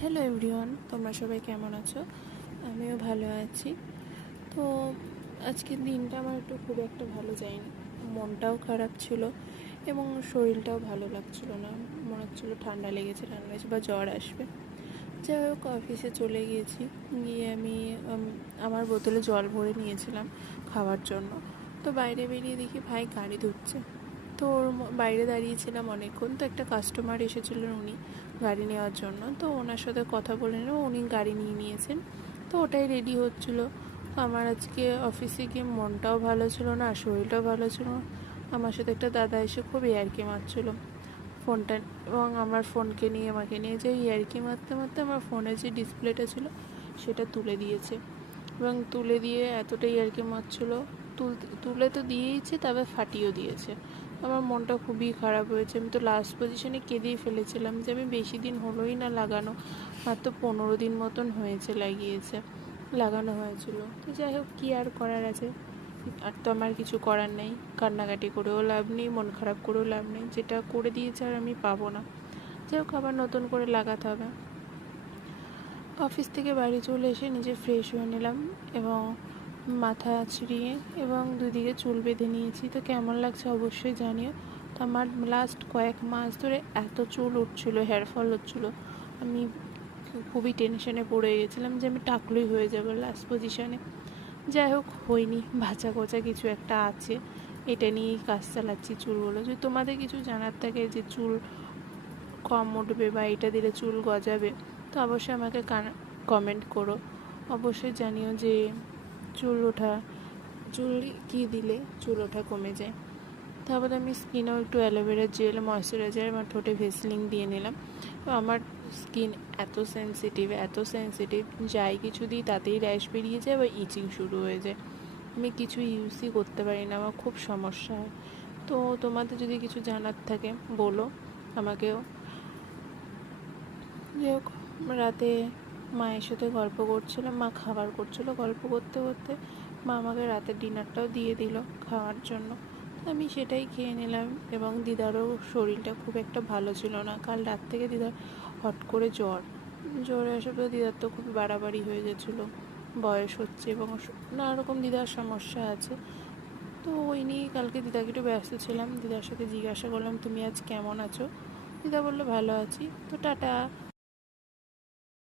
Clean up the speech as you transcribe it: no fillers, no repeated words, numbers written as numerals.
Hello everyone, তোমরা সবাই কেমন আছো? আমিও ভালো আছি। তো আজকের দিনটা আমার একটু খুব একটা ভালো যায়নি। মনটাও খারাপ ছিল এবং শরীরটাও ভালো লাগছিল না। মনে হচ্ছিলো ঠান্ডা লেগেছে বা জ্বর আসবে। যাই হোক, অফিসে চলে গিয়েছি। গিয়ে আমি আমার বোতলে জল ভরে নিয়েছিলাম খাওয়ার জন্য। তো বাইরে বেরিয়ে দেখি ভাই গাড়ি ধুচ্ছে। তো ওর বাইরে দাঁড়িয়েছিলাম অনেকক্ষণ। তো একটা কাস্টমার এসেছিলেন, উনি গাড়ি নেওয়ার জন্য। তো ওনার সাথে কথা বলে নিলাম, উনি গাড়ি নিয়ে নিয়েছেন। তো ওটাই রেডি হচ্ছিলো। তো আমার আজকে অফিসে গিয়ে মনটাও ভালো ছিল না, শরীরটাও ভালো ছিল না। আমার সাথে একটা দাদা এসে খুব ইয়ার্কি মারছিল ফোনটা, এবং আমার ফোনকে নিয়ে আমাকে নিয়ে যে ইয়ার্কি মারতে মারতে আমার ফোনের যে ডিসপ্লেটা ছিল সেটা তুলে দিয়েছে। এবং তুলে দিয়ে এতটাই ইয়ার্কি মারছিল, তুলে তো দিয়েইছে, তবে ফাটিয়েও দিয়েছে। আমার মনটা খুবই খারাপ হয়েছে। আমি তো লাস্ট পজিশনে কেঁদেই ফেলেছিলাম যে আমি বেশি দিন হলোই না লাগানো, মাত্র 15 দিন মতন হয়েছে লাগানো হয়েছিল। তো যাই হোক, কী আর করার আছে, আর তো আমার কিছু করার নেই। কান্নাকাটি করেও লাভ নেই, মন খারাপ করেও লাভ নেই। যেটা করে দিয়েছে আর আমি পাবো না। যাই হোক, আবার নতুন করে লাগাতে হবে। অফিস থেকে বাড়ি চলে এসে নিজে ফ্রেশ হয়ে নিলাম এবং মাথা আঁচড়িয়ে এবং দুদিকে চুল বেঁধে নিয়েছি। তো কেমন লাগছে অবশ্যই জানিও। তো আমার লাস্ট কয়েক মাস ধরে এত চুল উঠছিলো, হেয়ার ফল হচ্ছিলো, আমি খুবই টেনশনে পড়ে গেছিলাম যে আমি টাকলুই হয়ে যাবো লাস্ট পজিশনে। যাই হোক, হয়নি, বাঁচা কোচা কিছু একটা আছে, এটা নিয়েই কাজ চালাচ্ছি। চুলগুলো যদি তোমাদের কিছু জানার থাকে যে চুল কম উঠবে বা এটা দিলে চুল গজাবে, তো অবশ্যই আমাকে কমেন্ট করো। অবশ্যই জানিও যে চুল কী দিলে চুল ওঠা কমে যায়। তারপরে আমি স্কিনেও একটু অ্যালোভেরা জেল, ময়শ্চারাইজার, আমার ঠোঁটে ভেসলিন দিয়ে নিলাম। তো আমার স্কিন এত সেন্সিটিভ, যাই কিছু দিই তাতেই র্যাশ বেরিয়ে যায় বা ইচিং শুরু হয়ে যায়। আমি কিছু ইউজই করতে পারি না, আমার খুব সমস্যা হয়। তো তোমাদের যদি কিছু জানার থাকে বলো আমাকেও। যাই হোক, রাতে মায়ের সাথে গল্প করছিলাম, মা খাবার করছিলো। গল্প করতে করতে মা আমাকে রাতের ডিনারটাও দিয়ে দিল খাওয়ার জন্য। আমি সেটাই খেয়ে নিলাম। এবং দিদারও শরীরটা খুব একটা ভালো ছিল না। কাল রাত থেকে দিদার হট করে জ্বরে আসার পর দিদার তো খুব বাড়াবাড়ি হয়ে গেছিলো। বয়স হচ্ছে এবং নানা রকম দিদার সমস্যা আছে। তো ওই নিয়েই কালকে দিদাকে একটু ব্যস্ত ছিলাম। দিদার সাথে জিজ্ঞাসা করলাম, তুমি আজ কেমন আছো? দিদা বললো, ভালো আছি। তো টাটা।